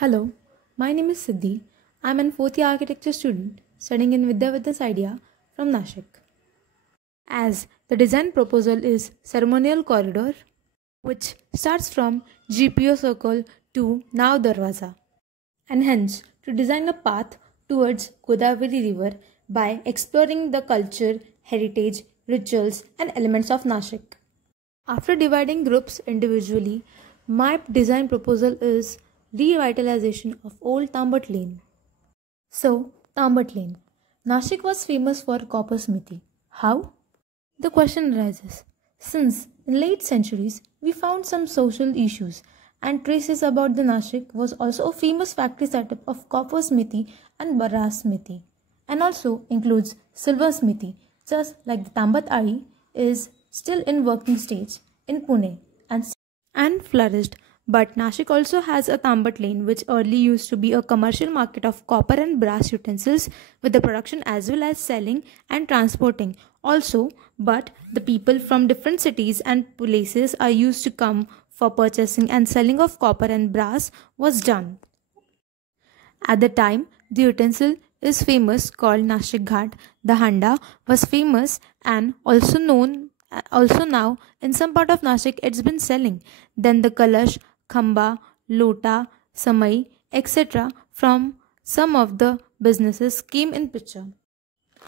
Hello, my name is Siddhi. I am an fourth year architecture student studying in Vidya with this idea from Nashik. As the design proposal is ceremonial corridor, which starts from GPO circle to Now Darwaza, and hence to design a path towards Godavari river by exploring the culture, heritage, rituals, and elements of Nashik. After dividing groups individually, my design proposal is revitalization of old Tamba Lane. So, Tamba Lane. Nashik was famous for coppersmithy. How? The question arises. Since in late centuries we found some social issues and traces about the Nashik was also a famous factory setup of coppersmithy and brass smithy, and also includes silversmithy, just like the Tambat Ari is still in working stage in Pune and flourished. But Nashik also has a Tambat Lane, which early used to be a commercial market of copper and brass utensils, with the production as well as selling and transporting. Also, but the people from different cities and places are used to come for purchasing and selling of copper and brass was done. At the time, the utensil is famous called Nashik Ghat. The handa was famous and also now in some part of Nashik it's been selling. Then the kalash, khamba, lota, samai, etc. from some of the businesses came in picture.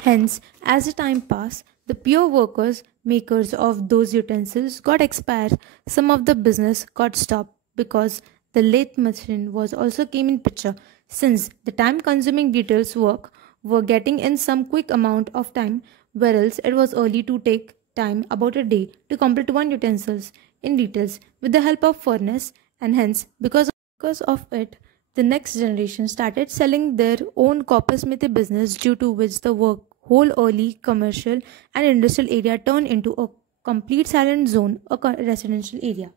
Hence, as the time passed, the pure workers, makers of those utensils got expired. Some of the business got stopped because the lathe machine was also came in picture. Since the time-consuming details work were getting in some quick amount of time, whereas it was early to take time about a day to complete one utensils in details with the help of furnace, and hence because of it the next generation started selling their own coppersmithy business, due to which the whole early commercial and industrial area turned into a complete silent zone, a residential area.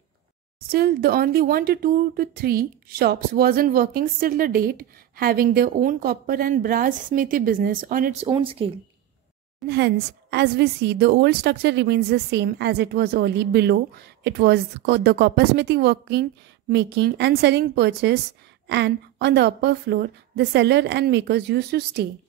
Still, the only 1 to 2 to 3 shops wasn't working still the date, having their own copper and brass smithy business on its own scale. And hence, as we see, the old structure remains the same as it was early. Below, it was the coppersmithy working, making and selling purchase, and on the upper floor, the seller and makers used to stay.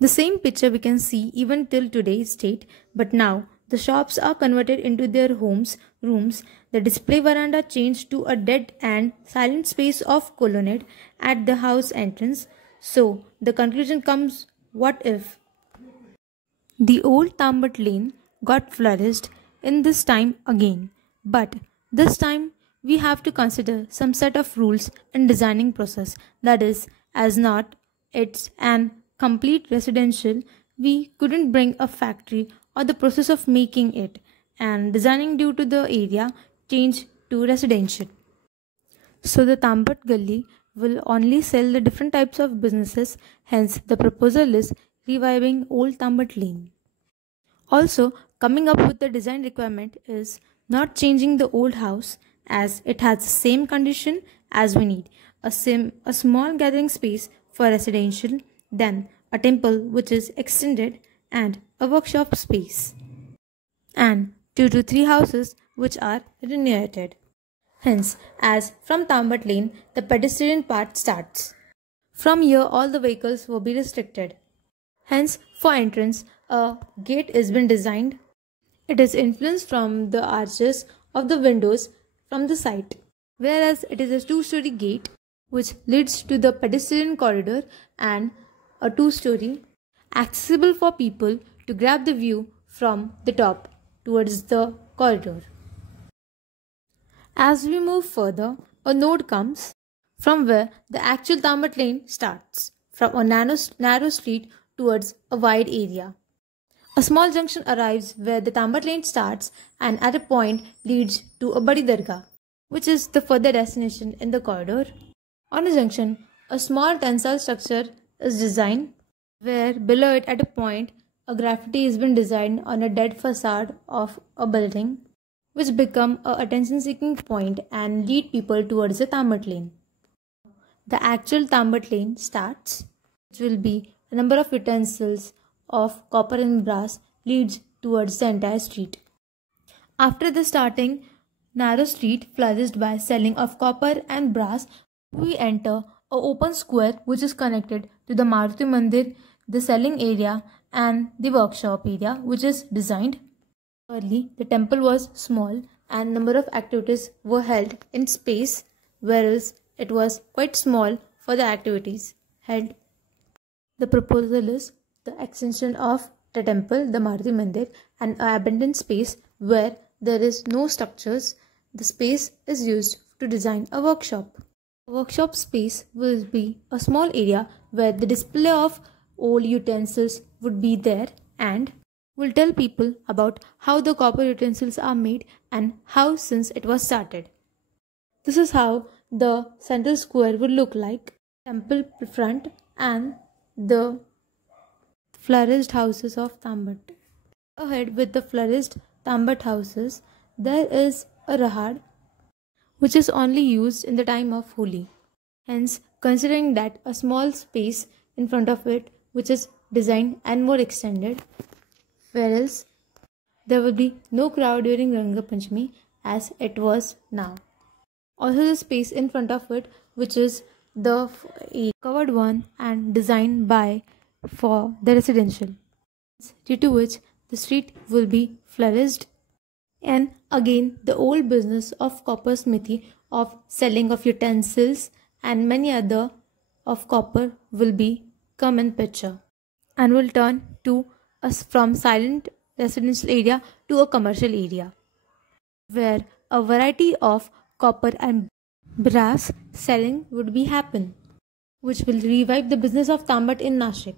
The same picture we can see even till today's date, but now the shops are converted into their rooms. The display veranda changed to a dead and silent space of colonnade at the house entrance. So the conclusion comes, what if the old Tambat Lane got flourished in this time again? But this time we have to consider some set of rules in designing process. That is, as not it's an complete residential, we couldn't bring a factory or the process of making it, and designing due to the area change to residential. So the Tambat Gully will only sell the different types of businesses, hence the proposal is reviving old Tambat Lane. Also, coming up with the design requirement is not changing the old house as it has the same condition as we need. A small gathering space for residential, then a temple which is extended, and a workshop space, and 2 to 3 houses which are renovated. Hence, as from Tambat Lane, the pedestrian part starts. From here, all the vehicles will be restricted. Hence, for entrance, a gate has been designed. It is influenced from the arches of the windows from the site, whereas it is a 2-story gate which leads to the pedestrian corridor, and a 2-story accessible for people to grab the view from the top towards the corridor. As we move further, a node comes from where the actual Tambat Lane starts, from a narrow street towards a wide area. A small junction arrives where the Tambat Lane starts, and at a point leads to a Badi Dargah, which is the further destination in the corridor. On a junction, a small tensile structure is designed, where below it at a point a graffiti has been designed on a dead facade of a building, which become a attention-seeking point and lead people towards the Tambat Lane. The actual Tambat Lane starts, which will be a number of utensils of copper and brass leads towards the entire street. After the starting, narrow street flourished by selling of copper and brass We enter a open square which is connected to the Maruti Mandir, the selling area and the workshop area which is designed. Early, the temple was small and number of activities were held in space, whereas it was quite small for the activities held. The proposal is the extension of the temple, the Maruti Mandir, an abandoned space where there is no structures. The space is used to design a workshop. A workshop space will be a small area where the display of old utensils would be there and will tell people about how the copper utensils are made and how since it was started. This is how the central square would look like. Temple front and the flourished houses of Tambat. Ahead with the flourished Tambat houses, there is a rahad which is only used in the time of Holi. Hence, considering that a small space in front of it which is designed and more extended, whereas there will be no crowd during Ranga Panchami as it was now. Also the space in front of it which is the covered one and designed by for the residential, due to which the street will be flourished. And again the old business of copper smithy, of selling of utensils and many other of copper will be come in picture and will turn to us from silent residential area to a commercial area where a variety of copper and brass selling would be happen, which will revive the business of Tambat in Nashik.